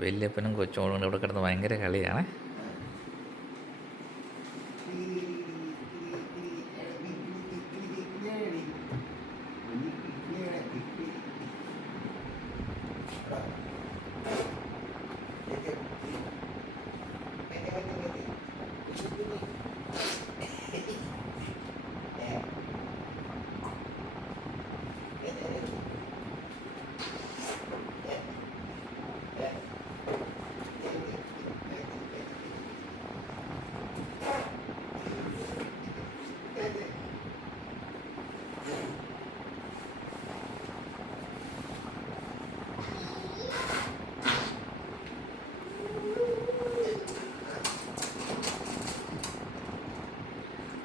വല്യപ്പനും കൊച്ചുമോളും കൂടെ ഇവിടെ കിടന്ന് ഭയങ്കര കളിയാണ്.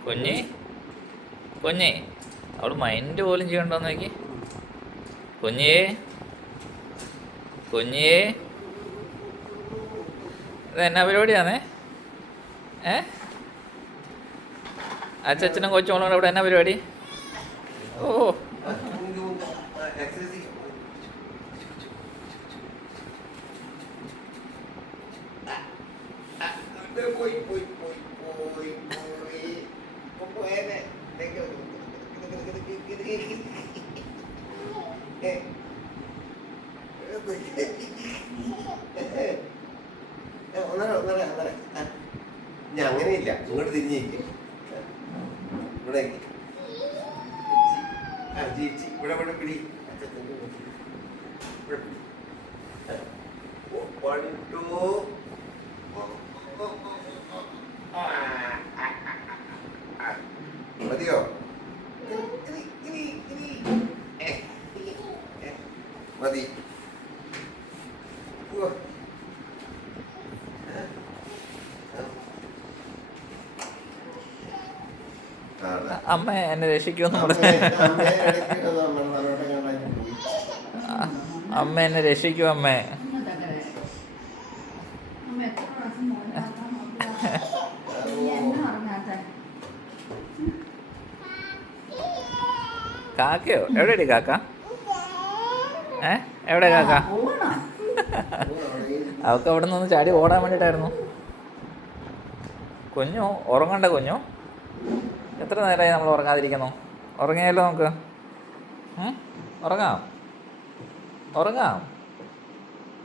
കുഞ്ഞ്. കുഞ്ഞേ അവൾ മൈൻഡ് പോലും ചെയ്യണ്ടോന്ന് നോക്കി. കുഞ്ഞേ കുഞ്ഞേ. ഇത് എന്നാ പരിപാടിയാണേ ഏ? അച്ഛനും കൊച്ചുമോളും കൂടെ എന്നാ പരിപാടി ഓ പോയി പോയി പോയി പോയി പോയി പോയേനെ ഒന്നര ഒന്നര ഒന്നര. ഞാൻ അങ്ങനെയില്ല. ഇങ്ങോട്ട് തിരിഞ്ഞിരിക്കും ഇവിടെ. ആ, ചേച്ചി ഇവിടെ ഇവിടെ പിടി. ഇവിടെ പിടി. One, two. മതി. അമ്മ എന്നെ രക്ഷിക്കുമെന്ന് പറഞ്ഞു. അമ്മേ, എന്നെ രക്ഷിക്കും അമ്മേ. കാക്കയോ? എവിടെയടി കാക്ക? ഏ? എവിടെ കാക്ക? അവൾക്ക് അവിടെ നിന്ന് ചാടി ഓടാൻ വേണ്ടിയിട്ടായിരുന്നു. കുഞ്ഞു ഉറങ്ങണ്ട കുഞ്ഞു? എത്ര നേരമായി നമ്മൾ ഉറങ്ങാതിരിക്കുന്നു? ഉറങ്ങിയാലോ നമുക്ക്? ഉറങ്ങാം. ഉറങ്ങാം.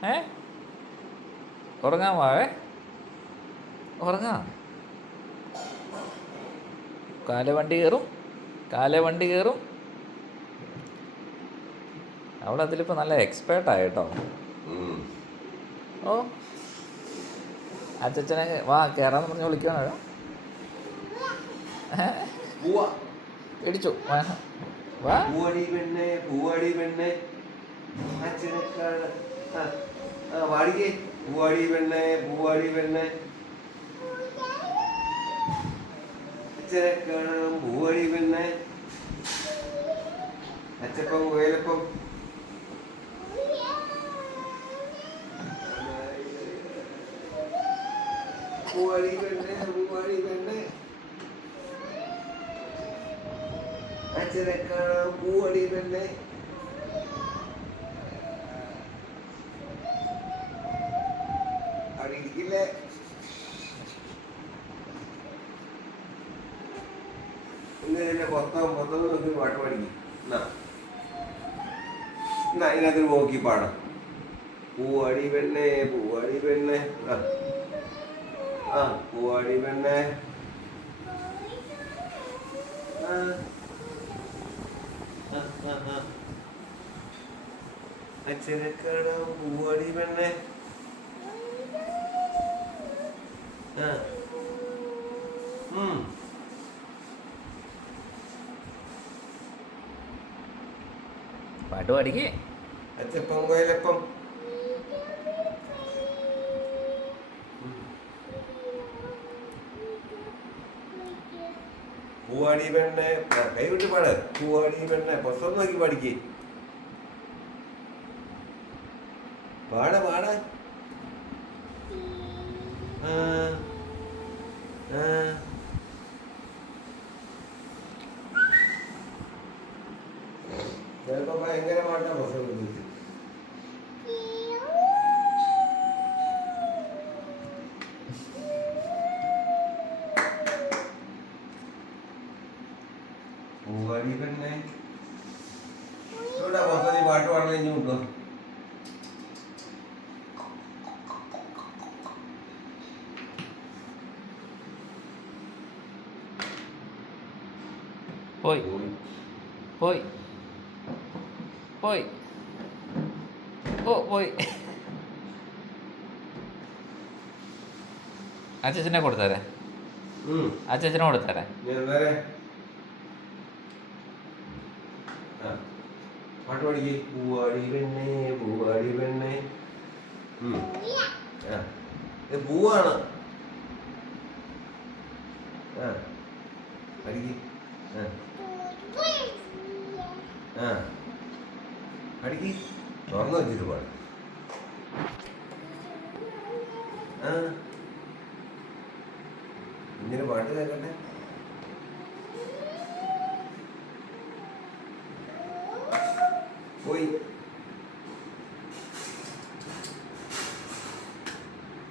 ഏ? ഉറങ്ങാമാവേ ഉറങ്ങാം. കാല വണ്ടി കയറും. കാല വണ്ടി കയറും. അവളതിലിപ്പോൾ നല്ല എക്സ്പേർട്ട് ആയിട്ടോ. ഓ. അച്ഛനെ വാ കയറാന്ന് പറഞ്ഞ് വിളിക്കണോ പെണ്ണെ അച്ഛനെ കാണ- പൂവാടി പെണ്ണെ. അച്ചപ്പം വേലപ്പം. പൂവാടി പെണ്ണെ പൂവാടി പെണ്ണെ അച്ഛനെ കാണാം പൂവാടി പെണ്ണെ അവിടെ ഇരിക്കില്ലേ? ഇന്ന് തന്നെ പുറത്തോ പുറത്തോ നോക്കി പാട്ട് പാടിക്കും എന്നാ. എന്നാ ഇതിനകത്ത് നോക്കി പാടാം. പൂവാടി പെണ്ണേ പൂവാടി പെണ്ണേ. ആ പൂവാടി പെണ്ണെ ആ ആ, ആ, ആ. അച്ഛനെ കാണാം പൂവാടി പെണ്ണെ ആ. ഉം. പാട്ട് പാടിക്കേ അച്ചപ്പം കോയലപ്പം പൂവാടി പെണ്ണെ കൈവിട്ട് പാട്. പൂവാടി പെണ്ണെ പുസ്തകം നോക്കി പാടിക്ക്. പാട പാട. ചിലപ്പോ ഭയങ്കര പാട്ടാ പുസ്തകം പൂവാനി പെണ്ണെ ഇവിടെ പുറത്ത് നീ പാട്ട് പാടൽ കഴിഞ്ഞ് വിട്ടോ. പോയി. പോയി. പോയി. ഓ പോയി. ആ ചേച്ചനെ കൊടുത്താരേ? ആ പാട്ട് പാടിക്കേ പൂവാടി പെണ്ണേ പൂവാടി പെണ്ണേ. ഇത് പൂവാണ്. ആ. അടിക്ക് ആ. അടിക്ക് തുറന്നു വെച്ചിട്ട് പാട്. ആ. ഇങ്ങനെ പാട്ട് കേൾക്കട്ടെ